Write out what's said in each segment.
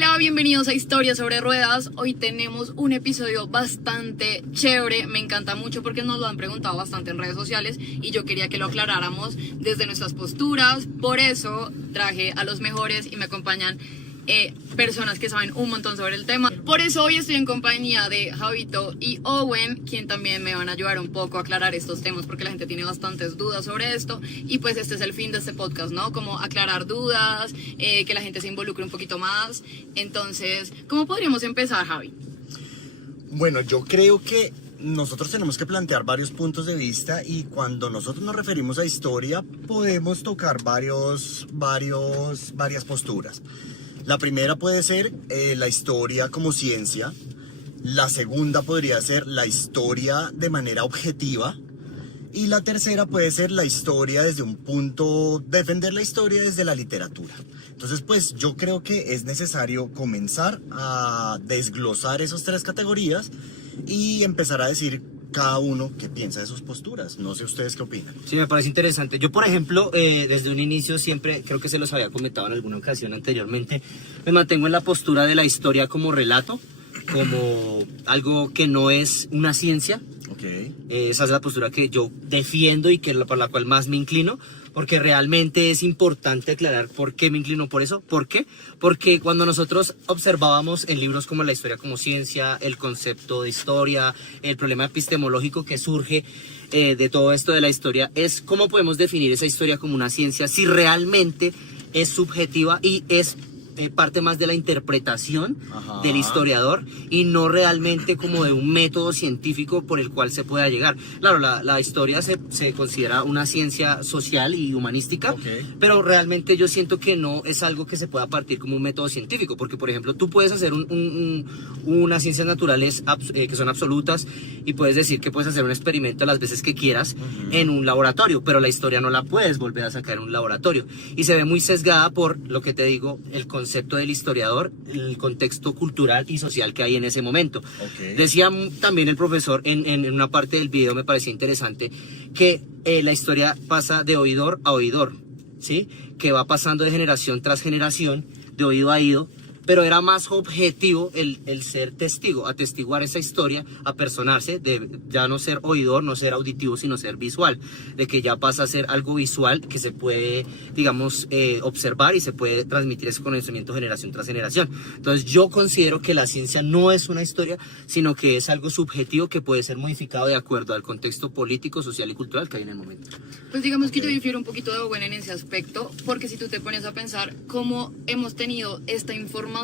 Hola, bienvenidos a Historias sobre Ruedas. Hoy tenemos un episodio bastante chévere, me encanta mucho porque nos lo han preguntado bastante en redes sociales y yo quería que lo aclaráramos desde nuestras posturas. Por eso traje a los mejores y me acompañan personas que saben un montón sobre el tema. Por eso hoy estoy en compañía de Javito y Owen, quien también me van a ayudar un poco a aclarar estos temas porque la gente tiene bastantes dudas sobre esto y pues este es el fin de este podcast, ¿no? Como aclarar dudas, que la gente se involucre un poquito más. Entonces, ¿cómo podríamos empezar, Javi? Bueno, yo creo que nosotros tenemos que plantear varios puntos de vista y cuando nosotros nos referimos a historia podemos tocar varias posturas. La primera puede ser la historia como ciencia, la segunda podría ser la historia de manera objetiva y la tercera puede ser la historia desde un punto, defender la historia desde la literatura. Entonces pues yo creo que es necesario comenzar a desglosar esas tres categorías y empezar a decir cada uno qué piensa de sus posturas. No sé ustedes qué opinan. Sí, me parece interesante. Yo, por ejemplo, desde un inicio siempre, creo que se los había comentado en alguna ocasión anteriormente, me mantengo en la postura de la historia como relato, como algo que no es una ciencia. Okay. Esa es la postura que yo defiendo y que por la cual más me inclino, porque realmente es importante aclarar por qué me inclino por eso. ¿Por qué? Porque cuando nosotros observábamos en libros como La historia como ciencia, el concepto de historia, el problema epistemológico que surge de todo esto de la historia, es cómo podemos definir esa historia como una ciencia si realmente es subjetiva y es parte más de la interpretación del historiador y no realmente como de un método científico por el cual se pueda llegar. Claro, la historia se considera una ciencia social y humanística, pero realmente yo siento que no es algo que se pueda partir como un método científico, porque por ejemplo tú puedes hacer unas ciencias naturales que son absolutas y puedes decir que puedes hacer un experimento las veces que quieras en un laboratorio, pero la historia no la puedes volver a sacar en un laboratorio y se ve muy sesgada por lo que te digo, el concepto del historiador, el contexto cultural y social que hay en ese momento. Decía también el profesor en una parte del video, me parecía interesante, que la historia pasa de oidor a oidor, ¿sí? Que va pasando de generación tras generación, de oído a oído, pero era más objetivo el ser testigo, atestiguar esa historia, apersonarse, de ya no ser oidor, no ser auditivo, sino ser visual, de que ya pasa a ser algo visual que se puede, digamos, observar y se puede transmitir ese conocimiento generación tras generación. Entonces yo considero que la ciencia no es una historia, sino que es algo subjetivo que puede ser modificado de acuerdo al contexto político, social y cultural que hay en el momento. Pues digamos que yo difiero un poquito de Owen en ese aspecto, porque si tú te pones a pensar cómo hemos tenido esta información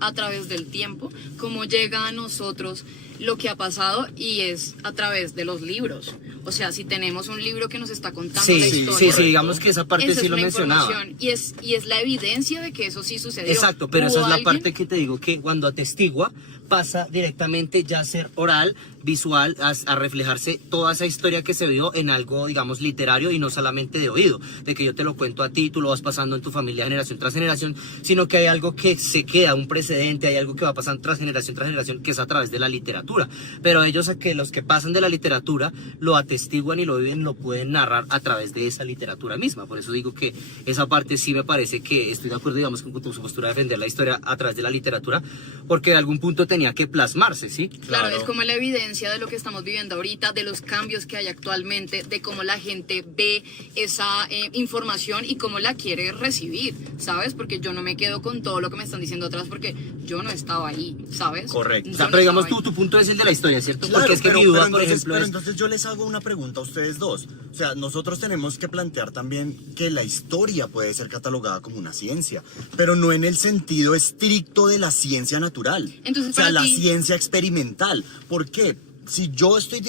a través del tiempo, cómo llega a nosotros lo que ha pasado y es a través de los libros. O sea, si tenemos un libro que nos está contando la historia. Sí, digamos que esa parte sí lo mencionaba. Y es la evidencia de que eso sí sucedió. Exacto, pero esa es la parte que te digo, que cuando atestigua pasa directamente ya a ser oral, visual, a reflejarse toda esa historia que se vio en algo, digamos, literario y no solamente de oído, de que yo te lo cuento a ti, tú lo vas pasando en tu familia generación tras generación, sino que hay algo que se queda, un precedente, hay algo que va pasando tras generación, que es a través de la literatura. Pero ellos, que los que pasan de la literatura, lo atestiguan y lo viven, lo pueden narrar a través de esa literatura misma. Por eso digo que esa parte sí me parece que estoy de acuerdo, digamos, con tu postura de defender la historia a través de la literatura, porque de algún punto tenía que plasmarse, ¿sí? Claro, es como la evidencia de lo que estamos viviendo ahorita, de los cambios que hay actualmente, de cómo la gente ve esa información y cómo la quiere recibir, ¿sabes? Porque yo no me quedo con todo lo que me están diciendo atrás porque yo no estaba ahí, ¿sabes? Correcto. O sea, pero digamos tu punto es el de la historia, ¿cierto? Claro, porque es que mi duda, por ejemplo, pero entonces yo les hago una pregunta a ustedes dos. O sea, nosotros tenemos que plantear también que la historia puede ser catalogada como una ciencia, pero no en el sentido estricto de la ciencia natural. Entonces, o sea, la ciencia experimental. ¿Por qué? Si yo si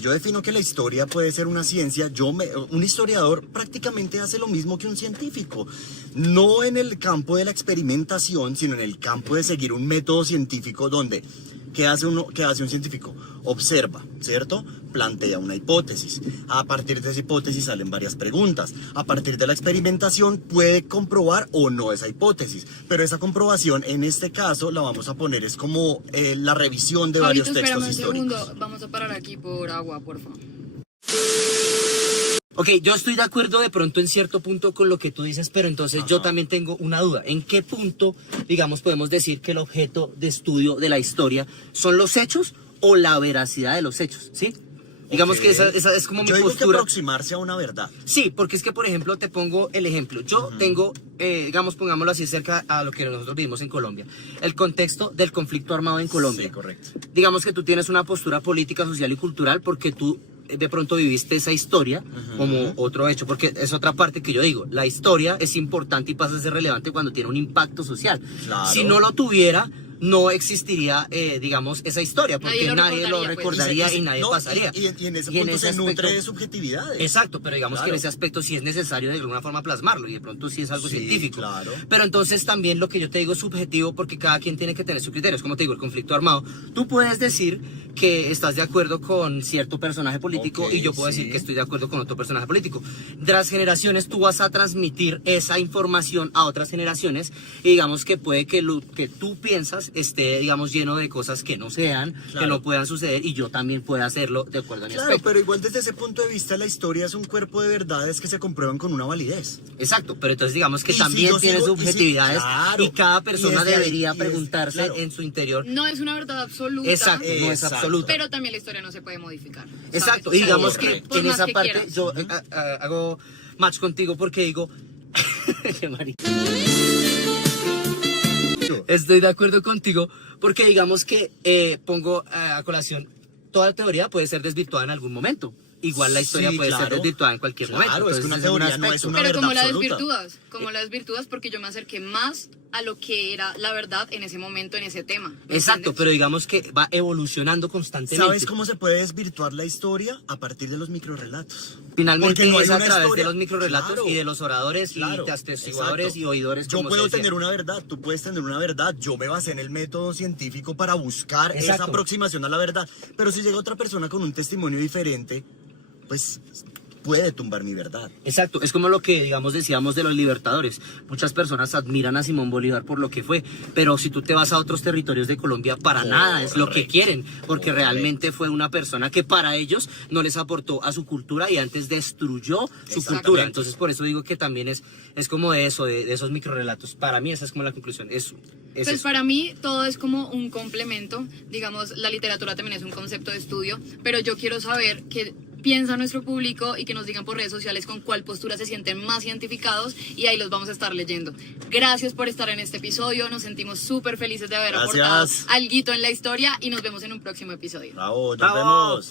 yo defino que la historia puede ser una ciencia, un historiador prácticamente hace lo mismo que un científico. No en el campo de la experimentación, sino en el campo de seguir un método científico donde, ¿qué hace un científico? Observa, ¿cierto? Plantea una hipótesis. A partir de esa hipótesis salen varias preguntas. A partir de la experimentación puede comprobar o no esa hipótesis. Pero esa comprobación, en este caso, la vamos a poner, es como la revisión de varios textos históricos. Vamos a parar aquí por agua, por favor. Ok, yo estoy de acuerdo de pronto en cierto punto con lo que tú dices, pero entonces yo también tengo una duda. ¿En qué punto, digamos, podemos decir que el objeto de estudio de la historia son los hechos o la veracidad de los hechos? ¿Sí? Digamos que esa es como mi Yo digo que postura. aproximarse a una verdad. Sí, porque es que, por ejemplo, te pongo el ejemplo. Yo tengo, digamos, pongámoslo así, cerca a lo que nosotros vivimos en Colombia. El contexto del conflicto armado en Colombia. Sí, correcto. Digamos que tú tienes una postura política, social y cultural porque tú de pronto viviste esa historia como otro hecho, porque es otra parte que yo digo, la historia es importante y pasa a ser relevante cuando tiene un impacto social. Claro. Si no lo tuviera, no existiría, digamos, esa historia, porque nadie lo recordaría y nadie pasaría. Y en ese punto se nutre de subjetividades. Exacto, pero digamos Claro. que en ese aspecto sí es necesario de alguna forma plasmarlo y de pronto sí es algo Sí, científico. claro. Pero entonces también lo que yo te digo es subjetivo porque cada quien tiene que tener sus criterios. Como te digo, el conflicto armado, tú puedes decir que estás de acuerdo con cierto personaje político Ok, y yo puedo sí. decir que estoy de acuerdo con otro personaje político. De las generaciones tú vas a transmitir esa información a otras generaciones y digamos que puede que lo que tú piensas esté, digamos, lleno de cosas que no sean, Claro. que no puedan suceder y yo también pueda hacerlo de acuerdo a mi Claro, aspecto. pero igual desde ese punto de vista la historia es un cuerpo de verdades que se comprueban con una validez. Exacto, pero entonces digamos que Y si también yo tiene sigo- subjetividades claro, y cada persona y desde ahí- debería y es- preguntarse claro. en su interior. No es una verdad absoluta. Exacto, no es Exacto. absoluta. Pero también la historia no se puede modificar. ¿sabes? Exacto, O sea, y digamos por- que por en más esa que parte quieras. yo hago match contigo porque digo, qué marica. Estoy de acuerdo contigo porque digamos que pongo a colación, toda teoría puede ser desvirtuada en algún momento. Igual la historia Sí, puede ser claro. desvirtuada en cualquier momento. Claro, es que Entonces, una ese un teoría no es aspecto. una Pero verdad como la absoluta. desvirtúas, como la desvirtúas porque yo me acerqué más a lo que era la verdad en ese momento, en ese tema. ¿me Exacto, entiendes? pero digamos que va evolucionando constantemente. ¿Sabes cómo se puede desvirtuar la historia? A partir de los microrrelatos. Finalmente Porque no hay es a una través historia- de los microrelatos Claro. y de los oradores Claro, y de atestiguadores exacto. y oidores. Yo como puedo se decía. tener una verdad, tú puedes tener una verdad. Yo me basé en el método científico para buscar esa Exacto. aproximación a la verdad. Pero si llega otra persona con un testimonio diferente, pues puede tumbar mi verdad. Exacto, es como lo que, digamos, decíamos de los libertadores. Muchas personas admiran a Simón Bolívar por lo que fue, pero si tú te vas a otros territorios de Colombia, para nada es lo que Correcto. quieren, porque realmente fue una persona que para ellos no les aportó a su cultura y antes destruyó su Exactamente. cultura. Entonces, por eso digo que también es como de eso, de esos microrelatos. Para mí esa es como la conclusión. Es Pues eso. para mí todo es como un complemento, digamos, la literatura también es un concepto de estudio, pero yo quiero saber qué piensa nuestro público y que nos digan por redes sociales con cuál postura se sienten más identificados y ahí los vamos a estar leyendo. Gracias por estar en este episodio, nos sentimos súper felices de haber Gracias. aportado alguito en la historia y nos vemos en un próximo episodio. Bravo, nos Bravo. vemos.